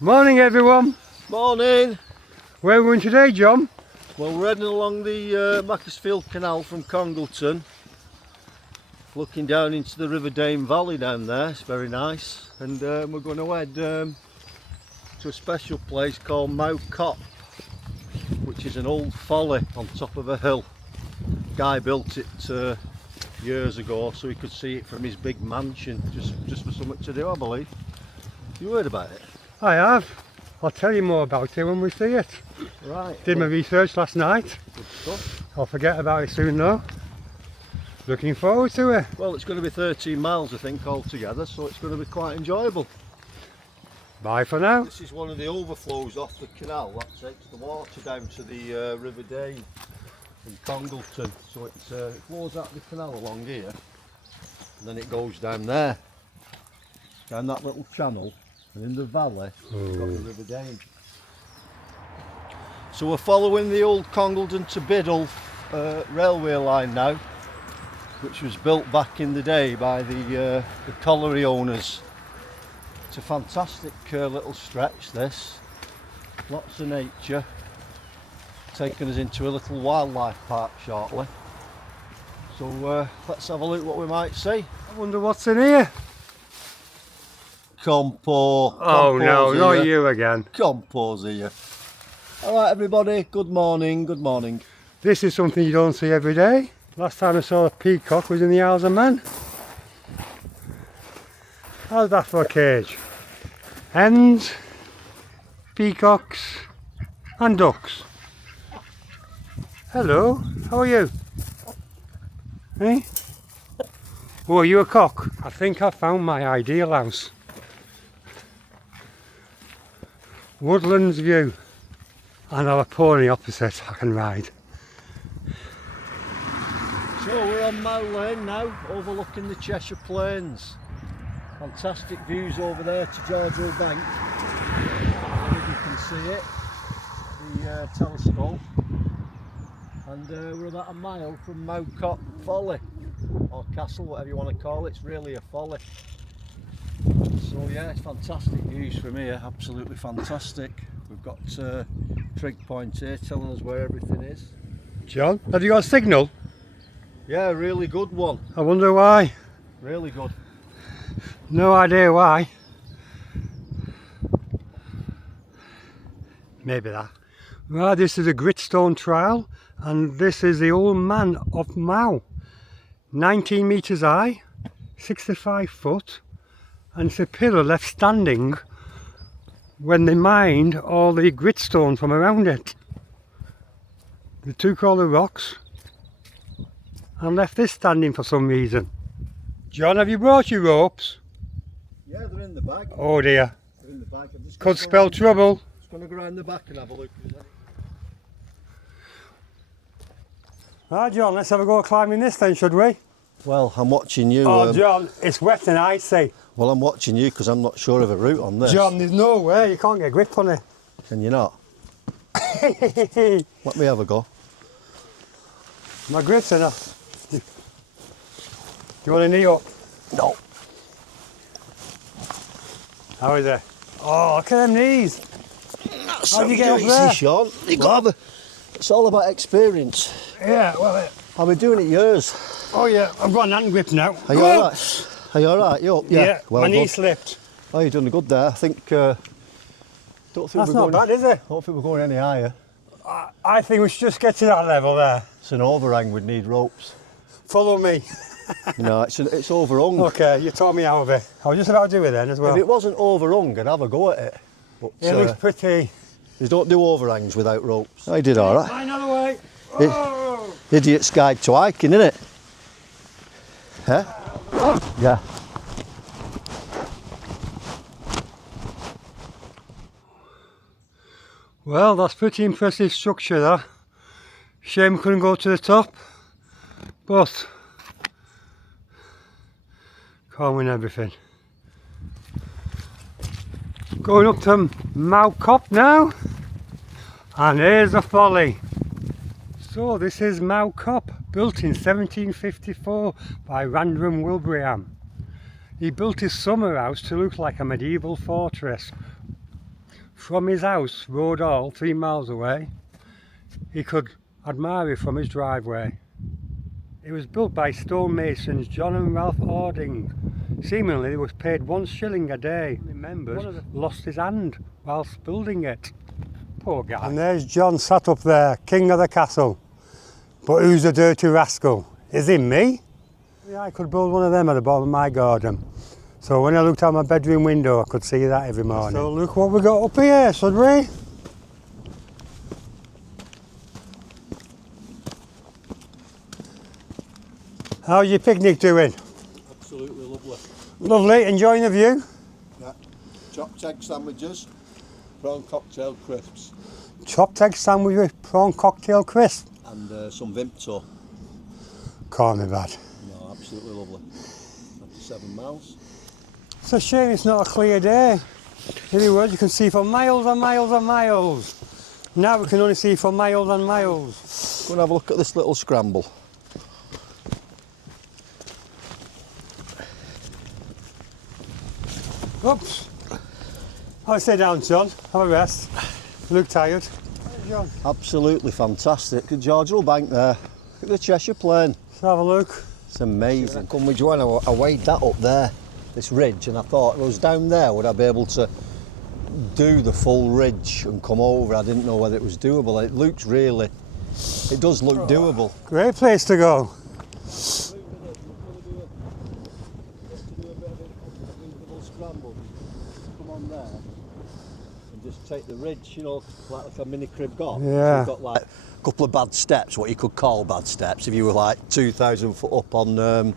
Morning everyone. Morning. Where are we going today, John? Well, we're heading along the Macclesfield Canal from Congleton, looking down into the River Dane Valley down there. It's very nice, and we're going to head to a special place called Mow Cop, which is an old folly on top of a hill. Guy built it years ago so he could see it from his big mansion, just for something to do, I believe. You heard about it? I have. I'll tell you more about it when we see it. Right. Did my research last night. Good stuff. I'll forget about it soon though. Looking forward to it. Well, it's going to be 13 miles I think altogether, so it's going to be quite enjoyable. Bye for now. This is one of the overflows off the canal that takes the water down to the River Dane in Congleton. So it flows out the canal along here, and then it goes down there, down that little channel, and in the valley you've got the River Dane. So we're following the old Congleton to Biddulph railway line now, which was built back in the day by the colliery owners. It's a fantastic little stretch, this. Lots of nature. Taking us into a little wildlife park shortly. So let's have a look what we might see. I wonder what's in here. Compo. Oh no, not you again. Compo's here. Alright everybody, good morning, good morning. This is something you don't see every day. Last time I saw a peacock was in the Isles of Man. How's that for a cage? Hens, peacocks and ducks. Hello, how are you? Hey? Oh, are you a cock? I think I found my ideal house. Woodlands view. And I have a pony opposite I can ride. So we're on Mow Lane now, overlooking the Cheshire Plains. Fantastic views over there to Georgial Bank. If you can see it, the telescope. And we're about a mile from Mow Cop folly, or castle, whatever you want to call it. It's really a folly. So yeah, it's fantastic views from here, absolutely fantastic. We've got trig point here telling us where everything is. John, have you got a signal? Yeah, really good one. I wonder why. Really good. No idea why. Maybe that. Right, this is a gritstone trial, and this is the Old Man of Mow. 19 metres high, 65 foot, and it's a pillar left standing when they mined all the gritstone from around it. They took all the rocks and left this standing for some reason. John, have you brought your ropes? Yeah, they're in the bag. Oh dear. They're in the bag. I'm just Could spell trouble. Just going to go around the back and have a look. Right, John, let's have a go climbing this then, should we? Well, I'm watching you. Oh, John, it's wet and icy. Well, I'm watching you because I'm not sure of a route on this. John, there's no way, you can't get a grip on it. Can you not? Let me have a go. My grip's enough. Do you want to knee up? No. How is it? Oh, look at them knees. That's How do you get up there? Sean. You've got to have it's all about experience. Yeah, well, I've been doing it years. oh yeah, I've got an hand grip now. Are you alright? Are you alright? You up? Yeah, well my knee done. slipped. Oh, you've done good there. I think. Don't think That's we're not going, bad, is it? I don't think we're going any higher. I think we should just get to that level there. It's an overhang. We'd need ropes. Follow me. No, it's overhung. Okay, you taught me out of it. I was just about to do it then as well. If it wasn't overhung, I'd have a go at it. But It looks pretty. you don't do overhangs without ropes. I did all right. Find another way. Oh. Idiot's guide to hiking, innit? Huh? Yeah. Well, that's pretty impressive structure there. Shame we couldn't go to the top, but can't win everything. Going up to Mow Cop now, and here's the folly. So this is Mow Cop, built in 1754 by Randle Wilbraham. He built his summer house to look like a medieval fortress. from his house, Road Hall, 3 miles away, he could admire it from his driveway. It was built by stonemasons John and Ralph Harding. Seemingly he was paid 1 shilling a day. Members lost his hand whilst building it. Poor guy. And there's John sat up there, king of the castle. But who's a dirty rascal? Is it me? Yeah, I could build one of them at the bottom of my garden. So when I looked out my bedroom window, I could see that every morning. So look what we got up here, should we? How's your picnic doing? Absolutely lovely. Lovely, enjoying the view? Yeah. Chopped egg sandwiches, prawn cocktail crisps. Chopped egg sandwich with prawn cocktail crisp. And some Vimto. Can't be bad. No, absolutely lovely. After 7 miles. It's a shame it's not a clear day. In other words, you can see for miles and miles and miles. Now we can only see for miles and miles. Go and have a look at this little scramble. Oops. I'll sit down, John. Have a rest. You look tired. John. Absolutely fantastic. Good Georgial Bank there. Look at the Cheshire plain. Let's have a look. It's amazing. Come with Joanna, I weighed that up there, this ridge, and I thought if I was down there, would I be able to do the full ridge and come over? I didn't know whether it was doable. It looks really, it does look doable. Great place to go. Come on there and just take the ridge, you know, like a mini crib got. Yeah. So you've got like a couple of bad steps, what you could call bad steps, if you were like 2,000 foot up on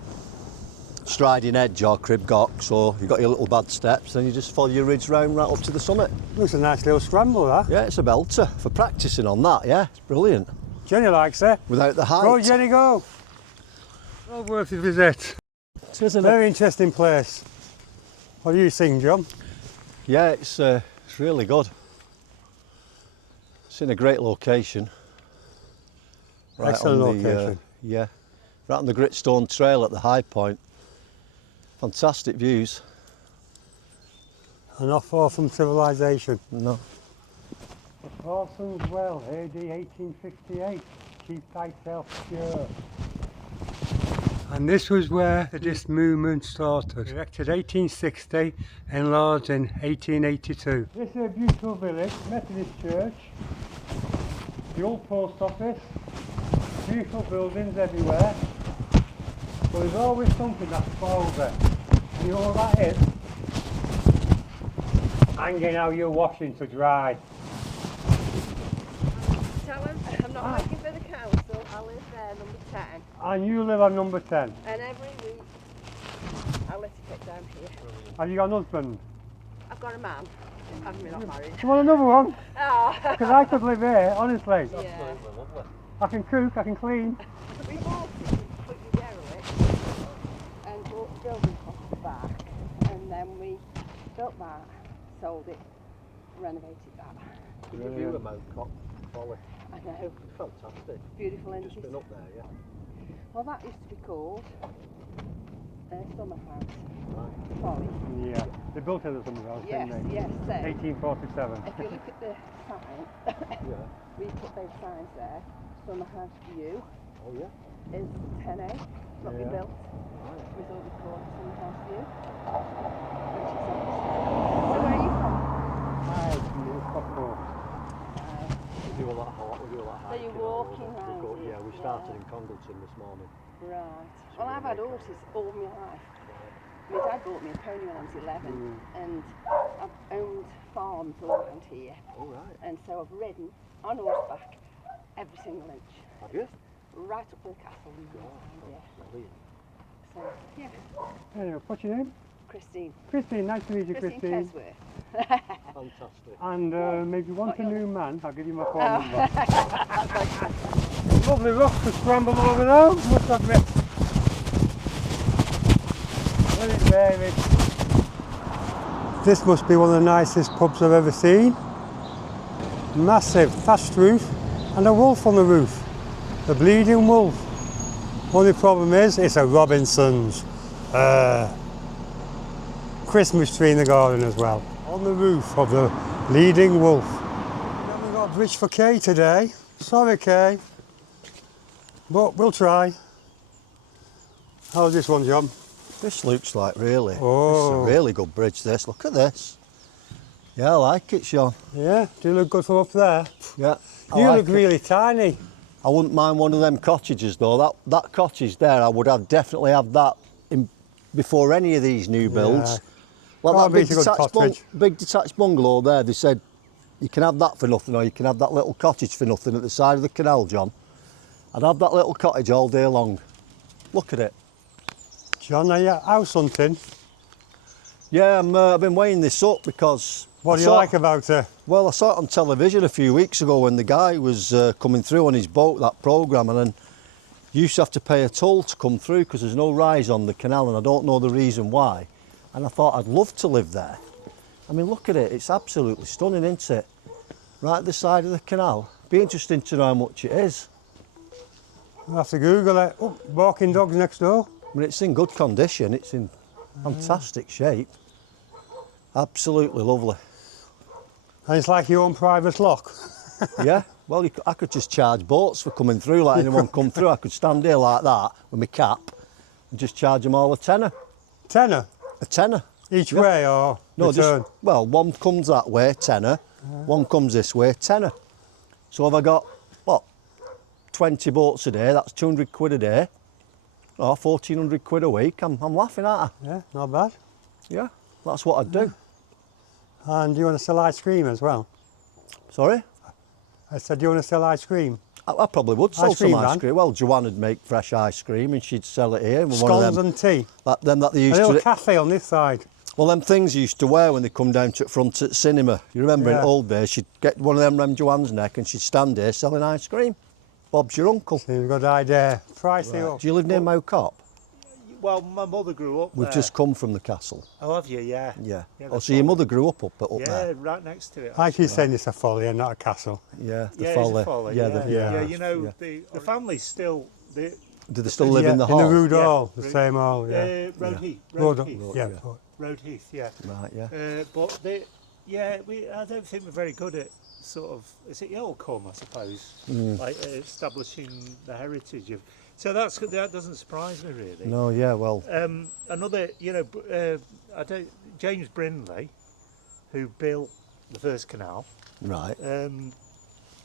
Striding Edge or Crib Gock, so you've got your little bad steps, then you just follow your ridge round right up to the summit. Looks a nice little scramble, that. Yeah, it's a belter for practising on that, yeah, it's brilliant. Jenny likes it. Without the height. Go, Jenny, go. Well worth a visit. Isn't it? Very interesting place. What do you think, John? Yeah, it's really good. It's in a great location. Right Excellent on the, location. yeah, right on the Gritstone Trail at the high point. Fantastic views. And not far from civilization. No. The Parsons Well, AD 1858. Keep thyself pure. And this was where the disc movement started. Erected 1860, enlarged in 1882. This is a beautiful village, Methodist church, the old post office, beautiful buildings everywhere. But there's always something that spoils it. And you know what that is? Hanging out your washing to dry. Tell him I'm not working for the council, I live there, number 10. And you live on number 10. And every week I let it get down here. Have you got an husband? I've got a man, I'm not married. You want another one? Oh. Because I could live here, honestly. Yeah. I can cook, I can clean. We bought it completely derelict and bought the building costs back, and then we built that, sold it, renovated that. Did you view a Mow Cop, folly? I know. Fantastic. Beautiful, isn't Just it? been up there, yeah. Well, that used to be called Summerhouse. Right. Folly. Yeah, they built it as something else, Yes, didn't they? yes. So 1847. if you look at the sign, Yeah. we put those signs there. Summerhouse View Oh yeah. is 10A, not Yeah. rebuilt. Right. We thought we'd call it Summerhouse View. Which is so where are you from? Hi, Newcastle. We do a lot of So you're hiking walking all over. round We here, we started yeah. in Congleton this morning. Right. Well, I've had horses all my life. My dad bought me a pony when I was 11, and I've owned farms all around here. All right. And so I've ridden on horseback every single inch, Have you? right up to the castle and behind, yeah. Brilliant. So, yeah, Anyway, what's your name? Christine. Christine, nice to meet you, Christine Christine. Kesworth. Fantastic. And maybe you want a new man, I'll give you my phone Oh. number. Lovely rock to scramble over there, must admit. Let it vary. This must be one of the nicest pubs I've ever seen. Massive thatched roof and a wolf on the roof. The bleeding wolf. Only problem is, it's a Robinson's. Christmas tree in the garden as well. On the roof of the Leading Wolf. We haven't got a bridge for Kay today. Sorry, Kay. But we'll try. How's this one, John? This looks like really, this is Oh. a really good bridge this, look at this. Yeah, I like it, Sean. Yeah, do you look good from up there? Yeah, You I look like it. really tiny. I wouldn't mind one of them cottages though. That cottage there, I would have definitely have that in, before any of these new builds. Yeah. Like Oh, that big it's a good detached, cottage. big detached bungalow there, they said you can have that for nothing or you can have that little cottage for nothing at the side of the canal, John. I'd have that little cottage all day long. Look at it. John, are you house hunting? Yeah, I've been weighing this up because... What do you like about her? Well, I saw it on television a few weeks ago when the guy was coming through on his boat, that programme, and then you used to have to pay a toll to come through because there's no rise on the canal and I don't know the reason why. And I thought I'd love to live there. I mean, look at it, it's absolutely stunning, isn't it? Right at the side of the canal. Be interesting to know how much it is. I'll have to Google it. Oh, barking dogs next door. I mean, it's in good condition, it's in fantastic shape. Absolutely lovely. And it's like your own private lock. Yeah, well, I could just charge boats for coming through, like anyone come through. I could stand here like that with my cap and just charge them all a tenner. Tenner? A tenner. Each Yeah. way or No, return? just, well, one comes that way, tenner. One comes this way, tenner. So have I got, what, 20 boats a day, that's 200 quid a day. Or 1,400 quid a week. I'm laughing at her. Yeah, not bad. Yeah, that's what I'd do. And do you want to sell ice cream as well? Sorry? I said, do you want to sell ice cream? I probably would sell Ice cream, some ice man. cream. Well, Joanne would make fresh ice cream and she'd sell it here. One of Scones them, and tea. that they A used little to... cafe on this side. Well, them things you used to wear when they come down to front at cinema. You remember in Yeah. old days, she'd get one of them round Joanne's neck and she'd stand here selling ice cream. Bob's your uncle. So you've got an idea. Price it up. Do you live near Mow Cop? Well, my mother grew up We've there. just come from the castle. Oh, have you? Yeah. Yeah. Yeah, Oh, the so your folly. mother grew up Yeah, there? right next to it. I keep saying it's a folly and not a castle. Yeah, the Yeah, it's folly. a folly. Yeah, Yeah, the- yeah. yeah. You know, Yeah. the family's still Do they still live in the In hall? the Rood Yeah. Hall, the same hall, yeah. Road Yeah. Heath. Road, Road Heath. yeah. yeah. Road Heath. Yeah. Right, yeah. But I don't think we're very good at sort of. Is it Yellow Comb, I suppose? Like establishing the heritage of. So that doesn't surprise me really. No, yeah, well, Another, James Brindley, who built the first canal. right,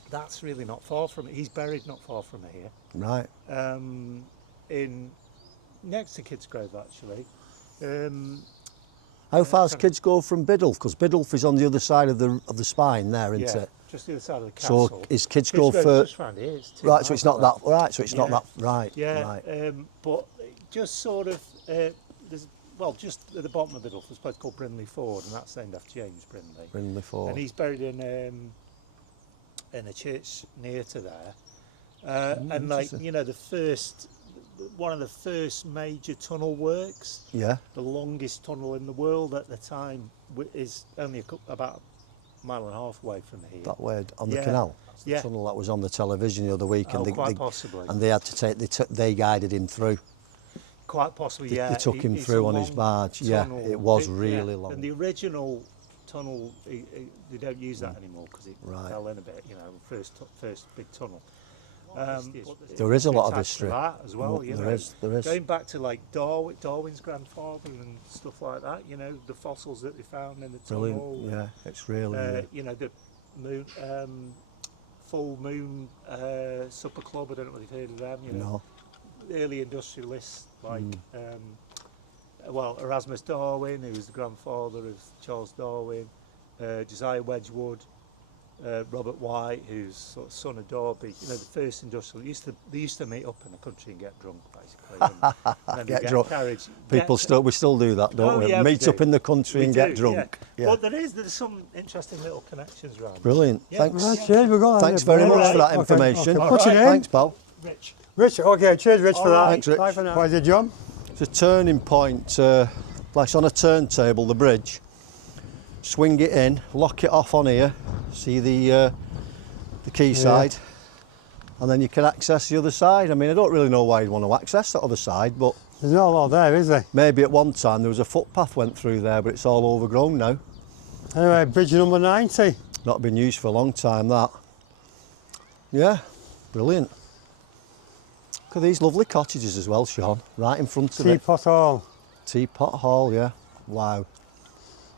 That's really not far from it. He's buried not far from here, right. in next to Kidsgrove actually. How far's kids go from Biddulph? Because Biddulph is on the other side of the spine there, isn't Yeah, it? just the other side of the castle. So is Kidsgrove Kidsgrove's for... just round here. It's 2 Right, so it's not miles that... Right, so it's not Yeah. that... Right, Yeah, right. but just sort of there's just at the bottom of Biddulph there's a place called Brindley Ford, and that's named after James Brindley. Brindley Ford. And he's buried in a church near to there. And like one of the first major tunnel works, Yeah, the longest tunnel in the world at the time, is only about a mile and a half away from here. that way on the Yeah. canal. The Yeah. tunnel that was on the television the other week, Oh, and quite possibly. and they had to take they guided him through. Quite possibly, yeah. They took him It's through a on his long barge. Yeah, tunnel. it was really long. And the original tunnel, they don't use that anymore because it Right. fell in a bit. First big tunnel. There is a lot of attached to history. that as well. There is. Going back to like Darwin's grandfather and stuff like that. The fossils that they found in the Brilliant. tunnel. Yeah, it's really. The moon, full moon supper club. I don't know what you've heard of them. No. Early industrialists like Erasmus Darwin, who was the grandfather of Charles Darwin, Josiah Wedgwood, Robert White, who's sort of son of Derby. The first industrialists they used to meet up in the country and get drunk, basically. And then Get they'd drunk. Carriage. We still do that, don't Oh, we? yeah, we Meet up do. in the country We and do, get drunk. Yeah. Yeah. But there's some interesting little connections around. Brilliant. Yeah. Thanks. Right, cheers, we've got Thanks very much for that Okay, information. okay. Put it in. Thanks, pal. Rich. Rich, okay, cheers, Rich, for that. Thanks, Rich. Bye for now. What is it, John? It's a turning point, like on a turntable, the bridge. Swing it in, lock it off on here. See the quayside, and then you can access the other side. I mean, I don't really know why you'd want to access that other side, but There's not a lot there, is there? maybe at one time there was a footpath went through there, but it's all overgrown now. Anyway, bridge number 90. Not been used for a long time, that. Yeah, brilliant. Look at these lovely cottages as well, Sean, right in front of it. Teapot Hall. Teapot Hall, yeah. Wow.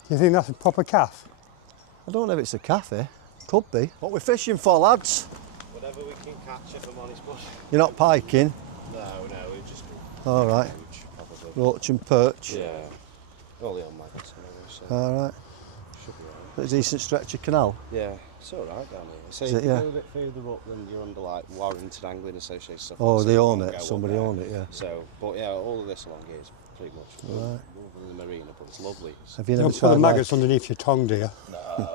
Do you think that's a proper calf? I don't know if it's a cafe. Could be. What we're fishing for, lads? Whatever we can catch, if I'm honest, but... You're not piking? No, we just... All right. Roach, probably. Roach and perch? Yeah. Only on maggots, anyway, so... All right. Should be all right. A decent stretch of canal? Yeah, it's all right down here. So Is if it, you yeah? go a bit further up, then you're under, like, Warrington Angling Association stuff. Oh, so they you own can't it. go up Somebody there. own it, yeah. So, but yeah, all of this along here is pretty much Right. other than the marina, but it's lovely. Have you never Don't put the tried maggots underneath your tongue, do you?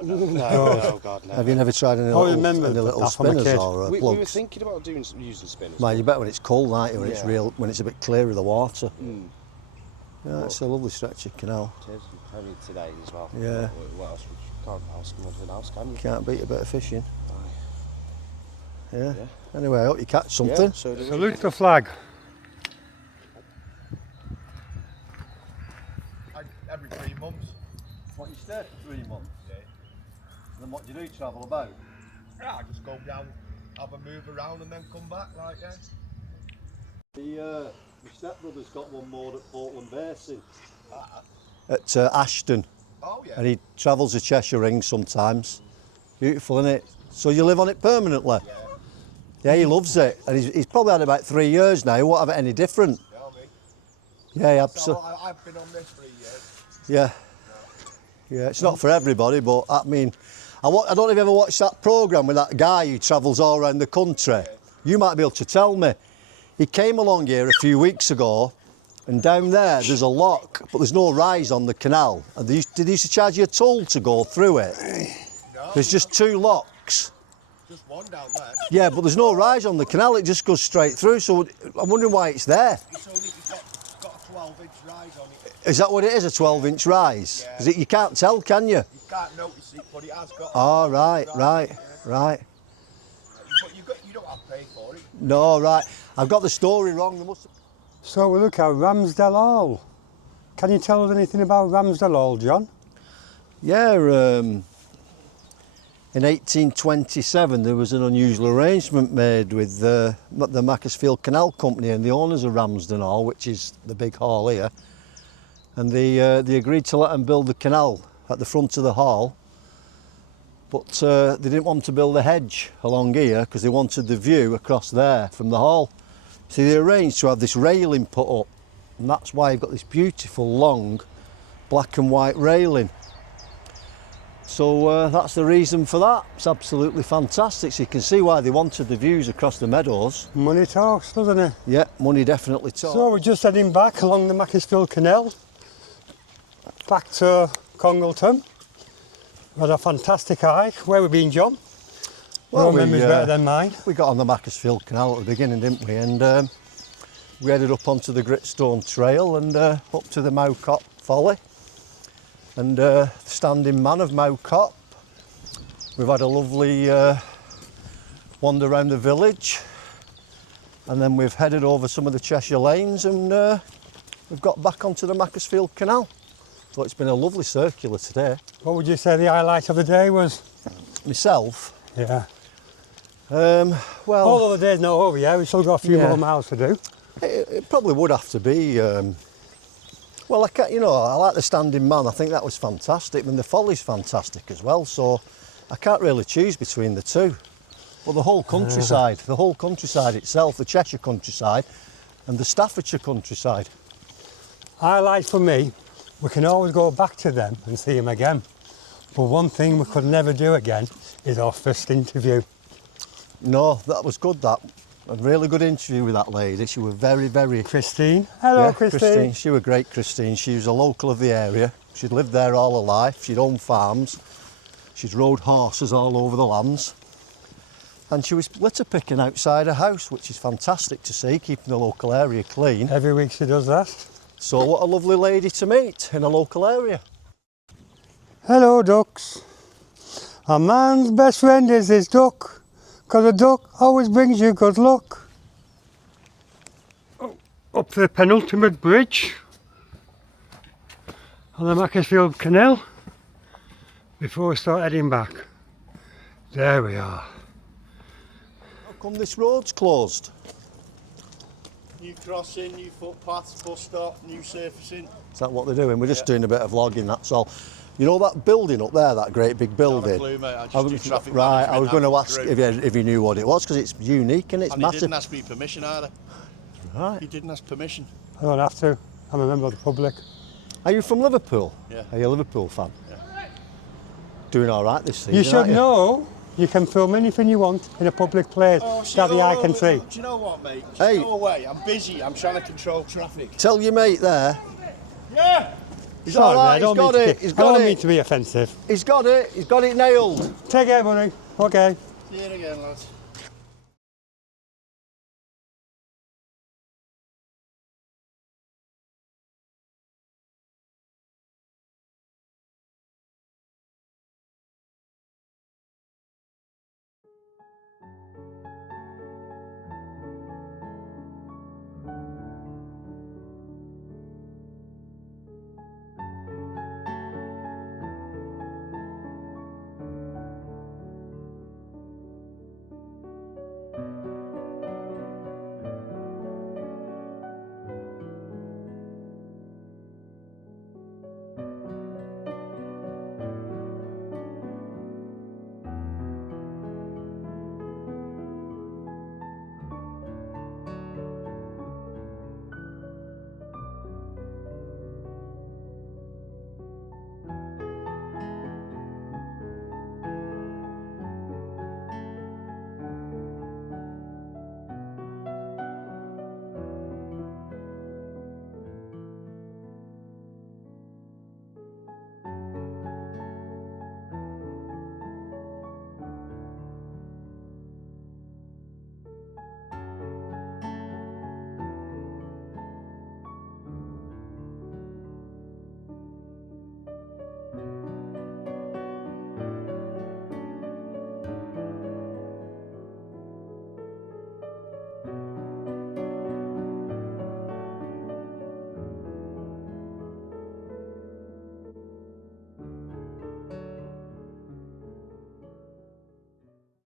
No, God, no. Have you never tried any I little, remember any little that from a spinners kid. or We plugs? were thinking about using spinners. Man, you bet when it's cold, aren't you? When it's Yeah. real, when it's a bit clear of the water. Mm. Yeah, it's a lovely stretch of canal. It is, only today as well. Yeah. What else? Can't ask anything else, can you? Can't beat a bit of fishing. Aye. Yeah. Yeah. Anyway, I hope you catch something. Yeah, so do we. Salute the flag. Every 3 months. What, you stay for 3 months? Yeah. Then what do you do? Travel about? Yeah, I just go down, have a move around and then come back, like, yeah. My stepbrother's got one moored at Portland Basin. At Ashton. Oh, yeah. And he travels the Cheshire Ring sometimes. Beautiful, isn't it? So you live on it permanently? Yeah. Yeah, he loves it. And he's probably had it about 3 years now. He won't have it any different. You know what I mean? Yeah, So absolutely. I've been on this 3 years. Yeah. Yeah, it's not for everybody, but I mean, I don't know if you ever watched that programme with that guy who travels all around the country. You might be able to tell me. He came along here a few weeks ago, and down there there's a lock, but there's no rise on the canal. And did they used to charge you a toll to go through it? No, There's just 2 locks. just one down there. Yeah, but there's no rise on the canal, it just goes straight through, so I'm wondering why it's there. It's only got a 12-inch rise on it. Is that what it is, a 12-inch rise? Yeah. 'Cause you can't tell, can you? You can't notice it, but it has got. Oh, right. Yeah. Right. But you don't have to pay for it. No, right. I've got the story wrong. There must... So we look at Ramsdale Hall. Can you tell us anything about Ramsdale Hall, John? Yeah, in 1827 there was an unusual arrangement made with the Macclesfield Canal Company and the owners of Ramsdale Hall, which is the big hall here. And they agreed to let them build the canal at the front of the hall. But they didn't want to build a hedge along here because they wanted the view across there from the hall. So they arranged to have this railing put up, and that's why you've got this beautiful long black and white railing. So that's the reason for that. It's absolutely fantastic. So you can see why they wanted the views across the meadows. Money talks, doesn't it? Yeah, money definitely talks. So we're just heading back along the Macclesfield Canal, back to Congleton. We had a fantastic hike. Where we been, John? Well, Your memory's better than mine. We got on the Macclesfield Canal at the beginning, didn't we? And we headed up onto the Gritstone Trail and up to the Mow Cop folly. And the standing man of Mow Cop. We've had a lovely wander around the village. And then we've headed over some of the Cheshire lanes and we've got back onto the Macclesfield Canal. So it's been a lovely circular today. What would you say the highlight of the day was? Myself, Yeah. well, Although the day's not over yet, we've still got a few Yeah. more miles to do. it probably would have to be. Well, I like the standing man. I think that was fantastic. I mean, the folly's fantastic as well. So I can't really choose between the two. But the whole countryside itself, the Cheshire countryside, and the Staffordshire countryside. Highlight for me, we can always go back to them and see them again. But one thing we could never do again is our first interview. No, that was good. That a really good interview with that lady. She was very, very. Christine. Hello, Yeah, Christine. She was great, Christine. She was a local of the area. She'd lived there all her life. She'd owned farms. She'd rode horses all over the lands. And she was litter picking outside her house, which is fantastic to see, keeping the local area clean. Every week she does that. So what a lovely lady to meet in a local area. Hello, ducks. A man's best friend is his duck, 'cause a duck always brings you good luck. Up the penultimate bridge on the Macclesfield Canal. before we start heading back. There we are. How come this road's closed? New crossing, new footpaths, bus stop, new surfacing. Is that what they're doing? We're just doing a bit of vlogging, that's all. You know that building up there, that great big building? Not a clue, mate. I just do traffic right, I was going to management ask if you knew what it was, because it's unique and it's and massive. he didn't ask me permission either. Right. He didn't ask permission. I don't have to. I'm a member of the public. Are you from Liverpool? Yeah. Are you a Liverpool fan? Yeah. Doing all right this season, You should aren't you? know you can film anything you want in a public place that the eye can see. Do you know what, mate? Just Hey. go away. I'm busy. I'm trying to control traffic. Tell your mate there. Yeah. He's Sorry, all right, mate, I don't he's got mean to it, be- he's I got don't mean it. to be offensive. He's got it nailed. Take care, buddy. Okay. See you again, lads.